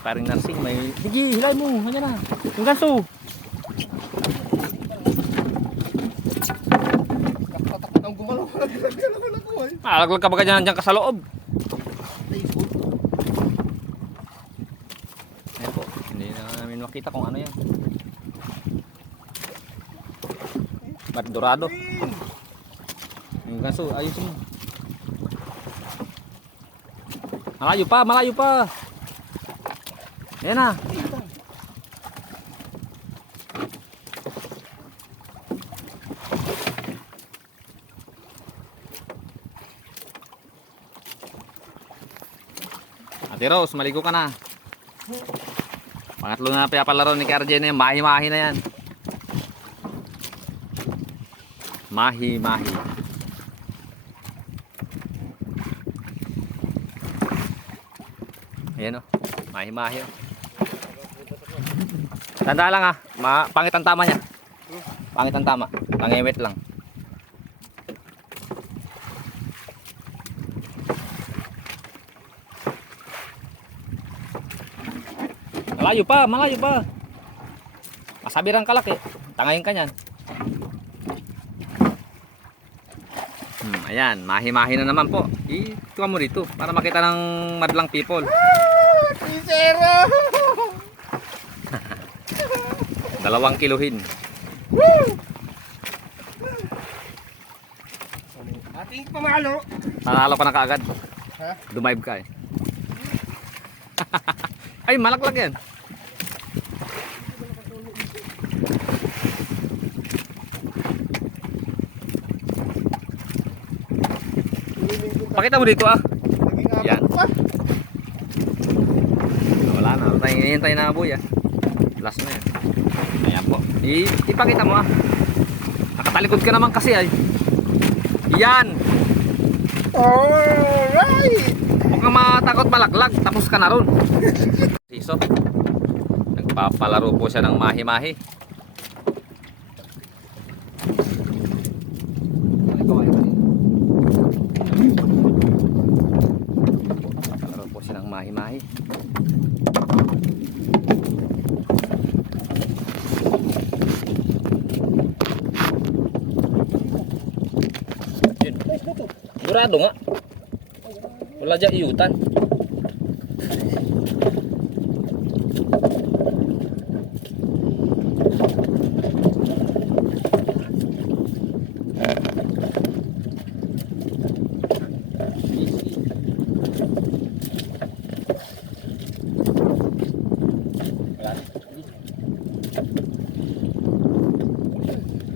Parang nursing, may... Sige, hilay mo. Hanya na. Yung ganso. Takot ang gumalaw. Naglalagyan ako ng kuhay. Alaglag ka ba dyan ka sa loob? Ayan po, hindi na namin makita kung ano yan. Ba't dorado? Yung ganso, ayusin mo. Malayo pa, malayo pa. Ayan na. Ate Rose, maligo ka na. Pangatlo na pinapalaro ni KRJ na yan. Mahi-mahi na yan. Mahi-mahi. Ayan o. Mahi-mahi o. Tanda lang pangit ang tama niya. Pangit ang tama. Pangewet lang. Malayo pa, malayo pa. Masabirang kalaki. Tangayin ka niyan. Ayan, mahi-mahi na naman po. Ituwa mo dito para makita ng madlang people. Tisero! 2 kiluhin. Ating pamalo. Panalo ka na kaagad. Ha? Dumive ka eh. Ay, malaklag yan. Pakita mo dito Yan. Wala na. Hinihintay na boy Last na yan. Ayan po. Ipakita mo Nakatalikod ka naman kasi Yan. Alright. Huwag kang matakot malaklag. Tapos ka na ron. Siso. Nagpapalaro po siya ng mahi-mahi. Palaro po siya ng mahi-mahi. Durado nga. Wala dyan iyutan.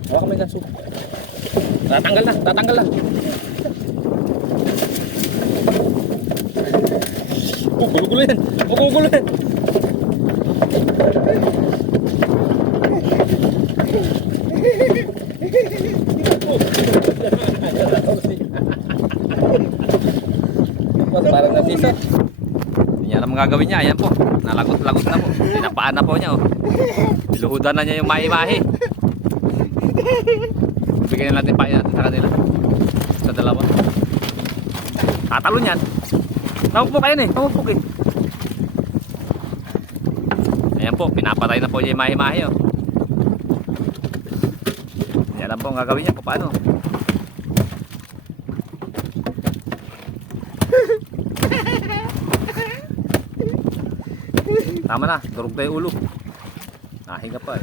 Hawa ka may ganso. Tatanggal na, tatanggal na. Gulo-gulo yan. Gulo-gulo yan. Parang nasisa. Hindi niya alam magagawin niya. Ayan po. Nalagot-lagot na po. Pinapaan na po niya. Biluhudan na niya yung mahi-mahi. Bigyan na natin pain natin sa kanila. Sa dalawa. Tatalon yan. Namupok kayo namupok Ayan po, pinapatay na po niya yung mahi-mahi Yan lang po ang gagawin niya kung paano. Tama na, durog tayo ulo. Nahinga pa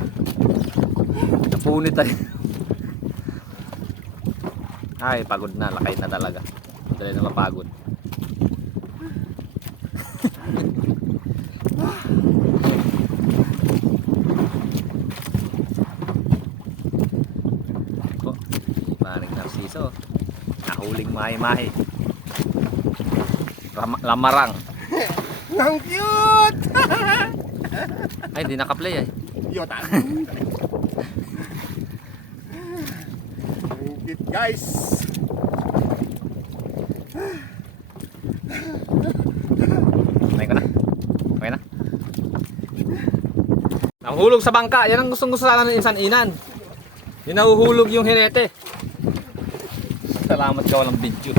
Napunit tayo. Ay, pagod na, lakay na talaga. Dali na mapagod. Maring Narciso. Nahuling mahi-mahi. Lamarang. Ang cute! Ay, hindi naka-play Yotan. Ang cute guys. Okay ko na. Okay na. Nahulog sa bangka. Yan ang gustong-gusto sana ng insan-inan. Yung nahuhulog yung hinete. Salamat ka walang video.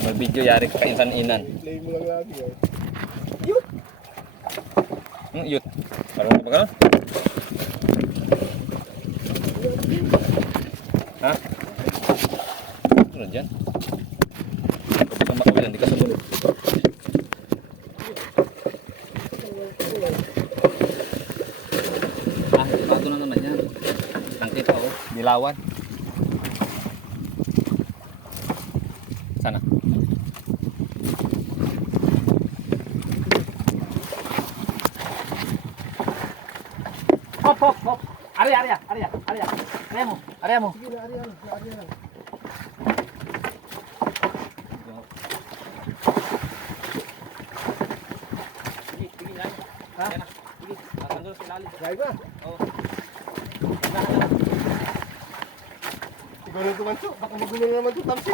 May video yari ka insan-inan. Play mo lang lagi Yut! Yut. Parang ka ba gano'n? Ha? Ano dyan? Kapag ang makulan, hindi ka sumunod. Bago na naman yan. Nakita ko, dilawan. Sana. Hop, hop, hop. Arya. Arya mo. Sige na, ari lang. Sige na. Ha? Sige, tatanggal sa ilalim. Gaya ba? Oo. Ikaw na tuman to. Baka magulo na naman to, Tamsi.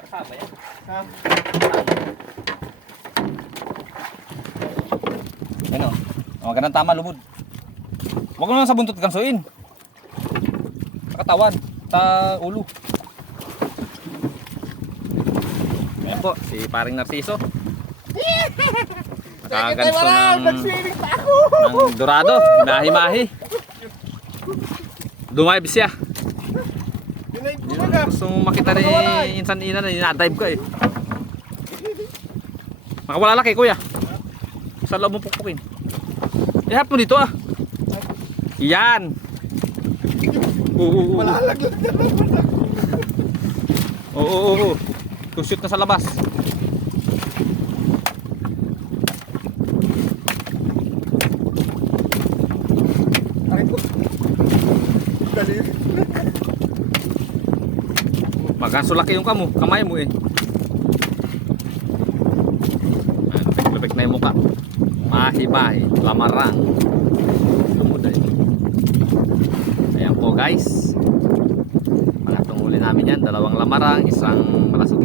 Kasama yan. Ha? Ano? Magandang tama, lumod. Huwag mo naman sa buntot gansuin. Sa katawan, sa ulo. Ayan po, si paring Narciso. Nakaganso ng Nag-swimming pa ako! dorado, mahi-mahi. Dumayab siya. Dinaib ko baga. Gusto mong makita ni Insan Ina na ina-dive ka eh. Makawala laki kuya. Sa loob mo pukpukin. Ihap mo dito ah. Yan. Oo. Malalaglag na naman. Oo. Kushoot na sa labas. Aray ko. Dali. Magkasulaki yung kamay mo eh. Lupik na yung muka. Mahi-mahi, lamarang. Lumuday. Ayan po guys. Pangatlong huli namin yan. 2 lamarang, 1 malasot.